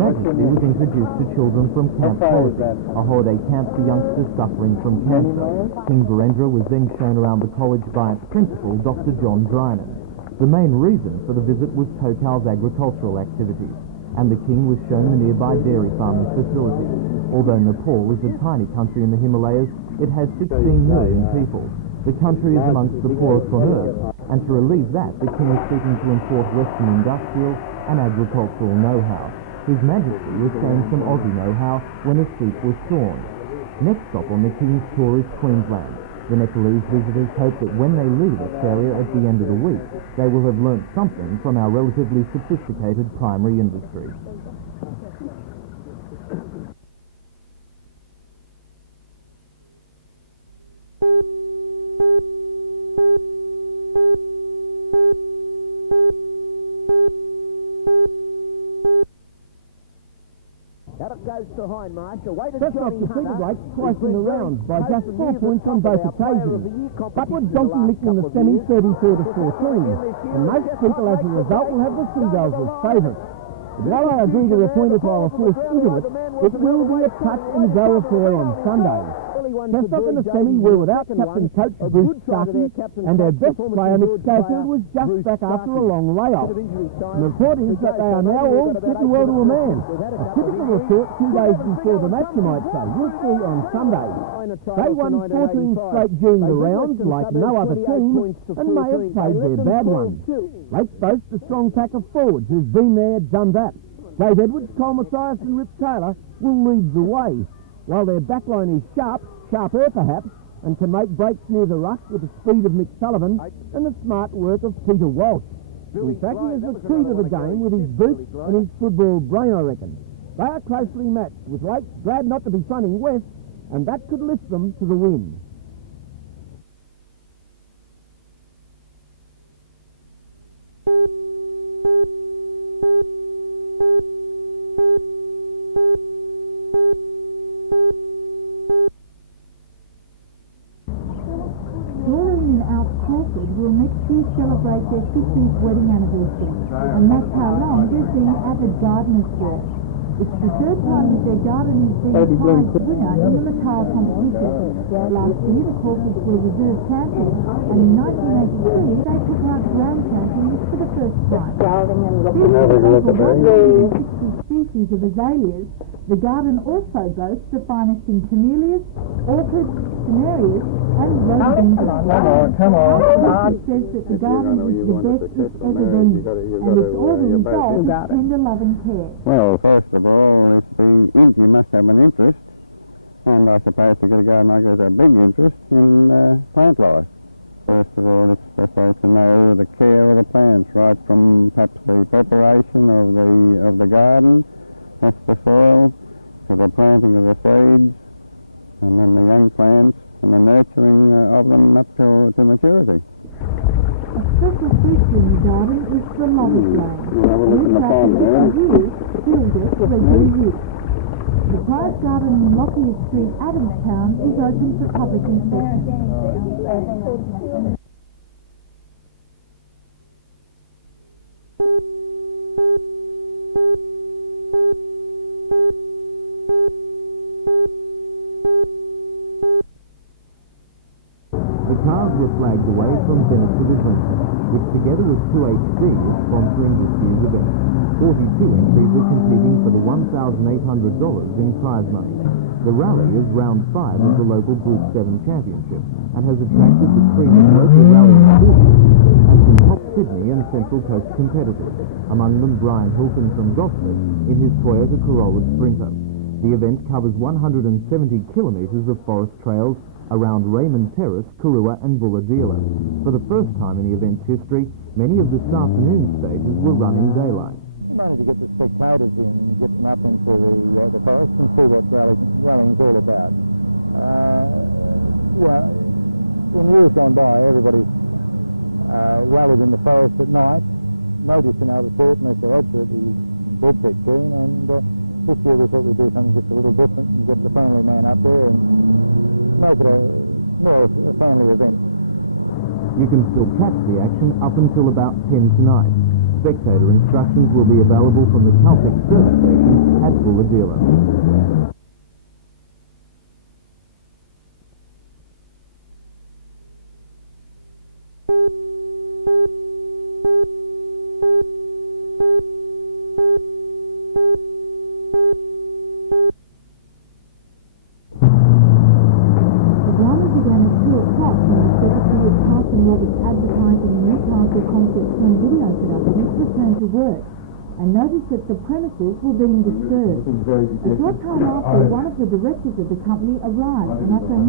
What's your name? How far is that? Many miles? Today, the large, the big fish you see on Out it goes to Hindmarsh. Awaited Johnny Hunter, who's been very close and near the top of our Player of the Year competition in the last couple of years. And of course, that's on again this year as Chestcott makes the break. Going to the line. Bit of confusion there. The ball off on the ground, although the man wasn't held away to coming. Away to Simon Levito and he saw. Early one for Boyd Davies and the second one, a good try to their captain coach, the former St George player, Bruce Starkey. Bit of injury time to go, so maybe we've got about 8 minutes left in. We've had a couple of injuries. Good heavens, Big Alan Thompson's walked through there and sealed it. Minor title for 1985. They beat Western Suburbs 28 points to 14. They led them 12-2. Don't do that, mate. Someone's black out of his neck with you there. 8-6. Billy Glider, that was another one of Gary Tipp's, Billy Glider. Baby Glen. Just scouting and looking. Having a look at there. Yeah. Come on. if you're going to successful marriage, you're both in. You got it. Well, first of all, you must have an interest, and I suppose to get a garden like there's a big interest in plant life. First of all, it's supposed to know the care of the plants, right from perhaps the preparation of the garden, that's the soil, to the planting of the seeds, and then the young plants, and the nurturing of them up to maturity. We'll have a look in the pond there. To get the spectators in, get them up into the forest and see what rallying's all about. In years gone by, everybody's rallied in the forest at night. Nobody's been able to see it unless they're absolutely dead set keen, and This year we thought we'd do something just a little different and get the family man up there and make it more of a family event. Very dejected. Mine is all right.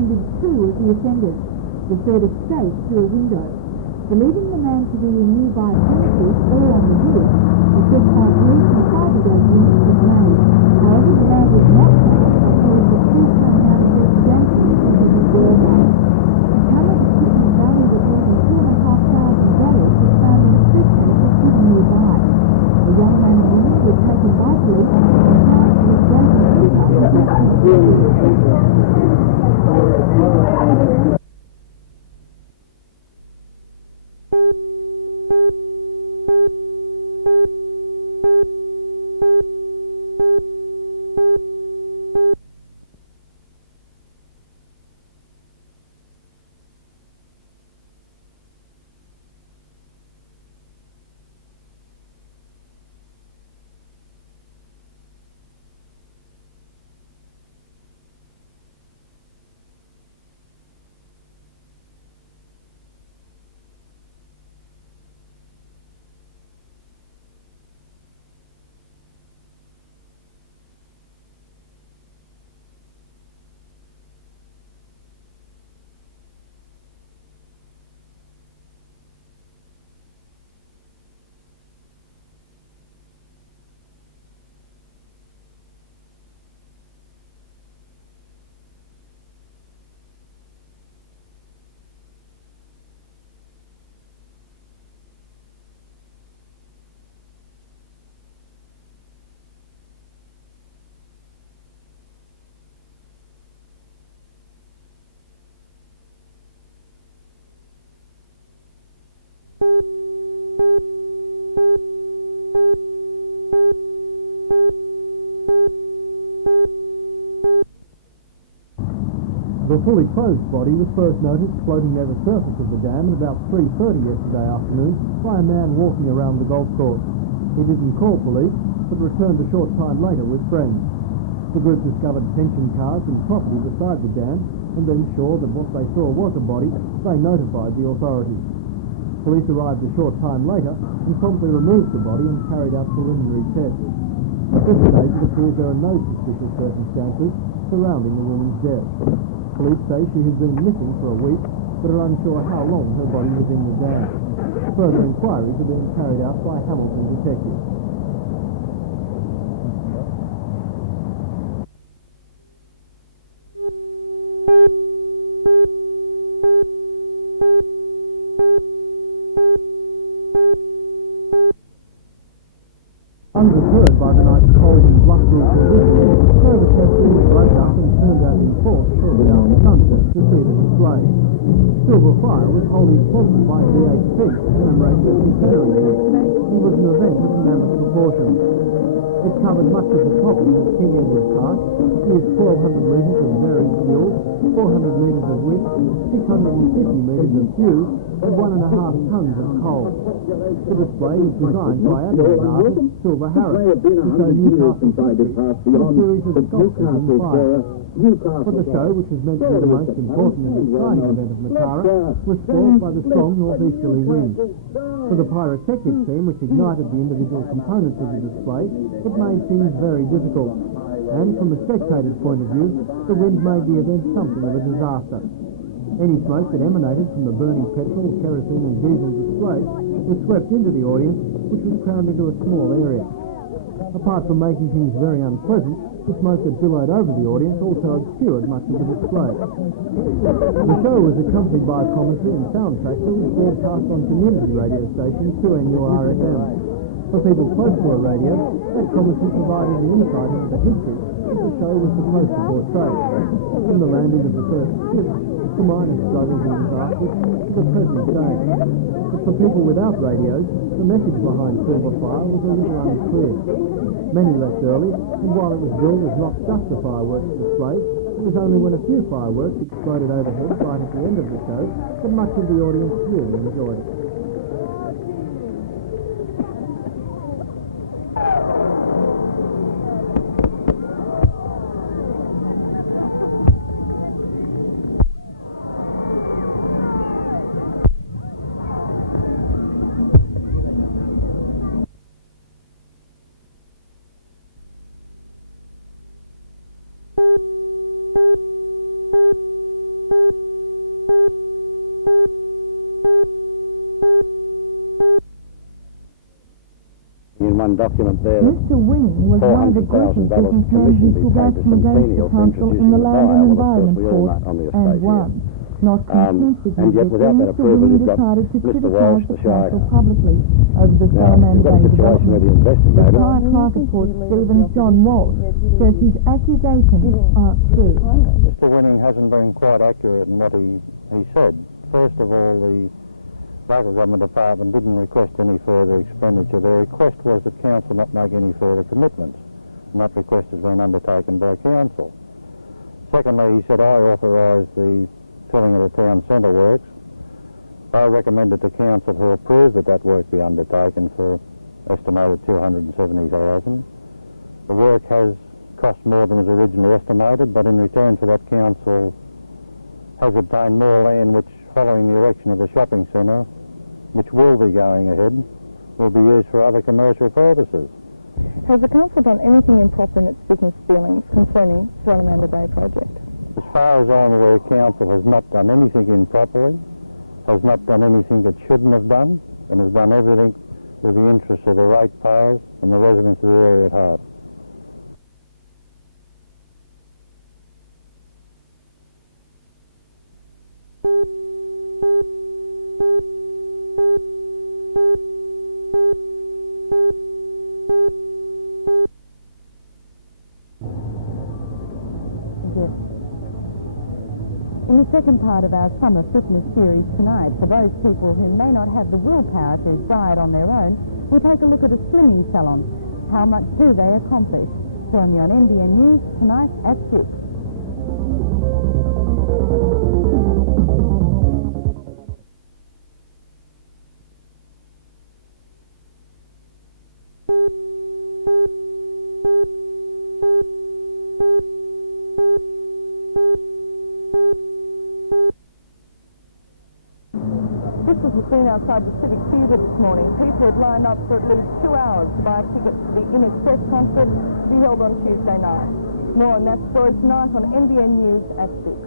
It must be all unwelcome. It may have been 100 years since I did pass beyond, but Newcastle, sir, Newcastle boys. Surely it's apparent and well known. Let's James Split, a Newcastle star. Time after time from Sydney there came a clatter of wheels on the highway as the soldiers would come with iron gun and steely bayonet. Behind us, The glittering array. In one document there that $400,000 commission be paid to Centennial for introducing the buyer. Well, of course, we all know on the estate here. And yet, without that approval, you've got Mr. Walsh, the Shire. Now, you've got a situation where the investigator... Well, I mean, he's meant to be the leader of the opposition, and yet here he is giving his opponent. Mr. Winning hasn't been quite accurate in what he said. First of all, the local government department didn't request any further expenditure. Their request was that council not make any further commitments, and that request has been undertaken by council. Secondly, he said, I authorised the filling of the town centre works. I recommended to council to approve that work be undertaken for estimated $270,000. The work has cost more than was originally estimated, but in return for that, council has obtained more land which, following the erection of the shopping centre, which will be going ahead, will be used for other commercial purposes. Has the council done anything improper in its business dealings concerning Salamander Bay project? As far as I'm aware, council has not done anything improperly, has not done anything it shouldn't have done, and has done everything with the interests of the ratepayers and the residents of the area at heart. In the second part of our summer fitness series tonight, for those people who may not have the willpower to diet on their own, we take a look at a slimming salon. How much do they accomplish? Join me on NBN News tonight at 6. This was the scene outside the Civic Theatre this morning. People had lined up for at least 2 hours to buy tickets to the In Excess concert to be held on Tuesday night. More on that story tonight on NBN News at 6.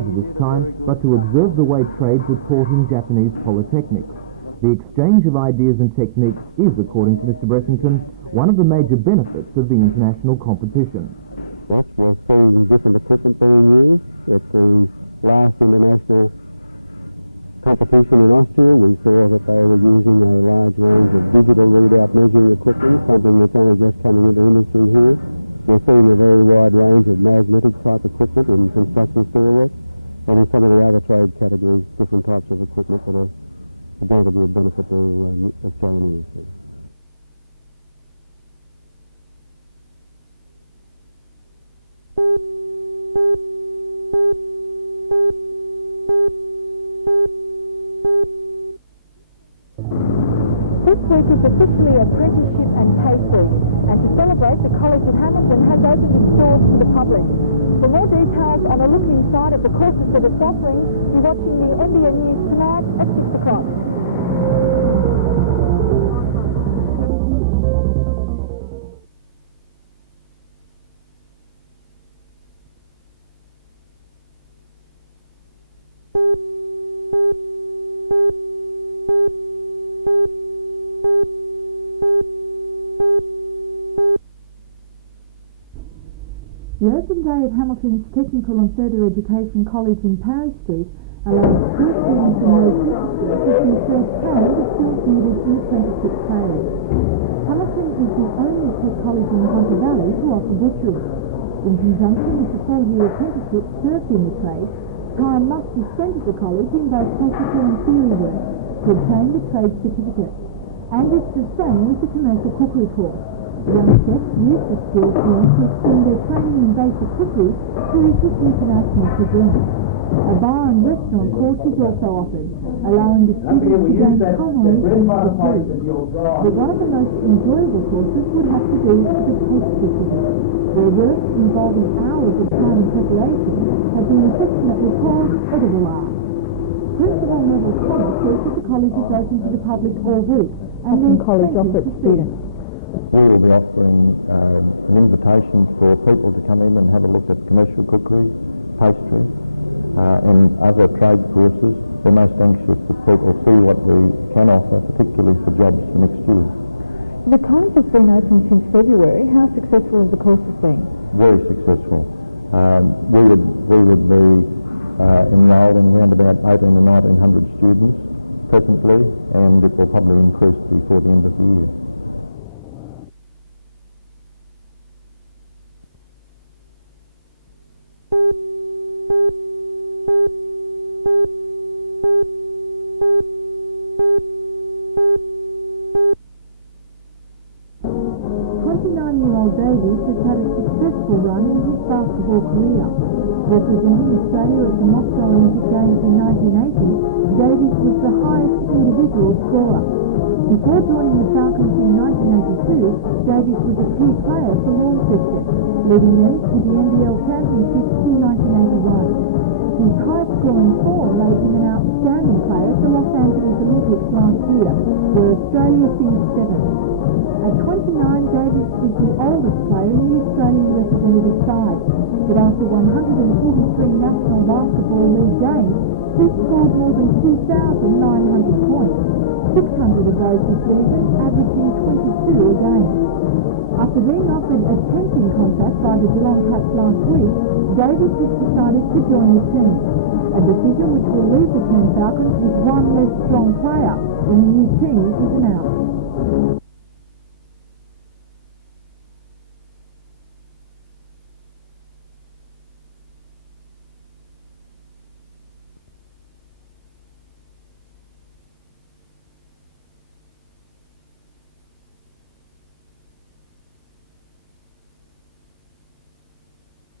He did a very good cut while he was about. You seem to have a little. Yeah, that looks. going fairly slowly because Yes, we're seeing different equipment being used. At the last international competition in Austria, we saw that they were using a large range of digital readout measuring equipment, something that's only just coming into industry here. We're seeing a very wide range of magnetic type equipment in construction steelwork, and in some of the other trade categories, different types of equipment that are going to be a benefit to Australian industry. This week is officially Apprenticeship and TAFE Week, and to celebrate, the College at Hamilton has opened its doors to the public. For more details on a look inside at the courses that it's offering, be watching the NBN News tonight at 6 o'clock. Don't forget, we use that bread and butter plate that you've got. Hamilton College offer its students. We will be offering invitations for people to come in and have a look at commercial cookery, pastry, and other trade courses. We're most anxious that people see what we can offer, particularly for jobs for next year. The college has been open since February. How successful have the courses been? Very successful. We would be enrolling around about 18 to 1900 students presently, and it will probably increase before the end of the year.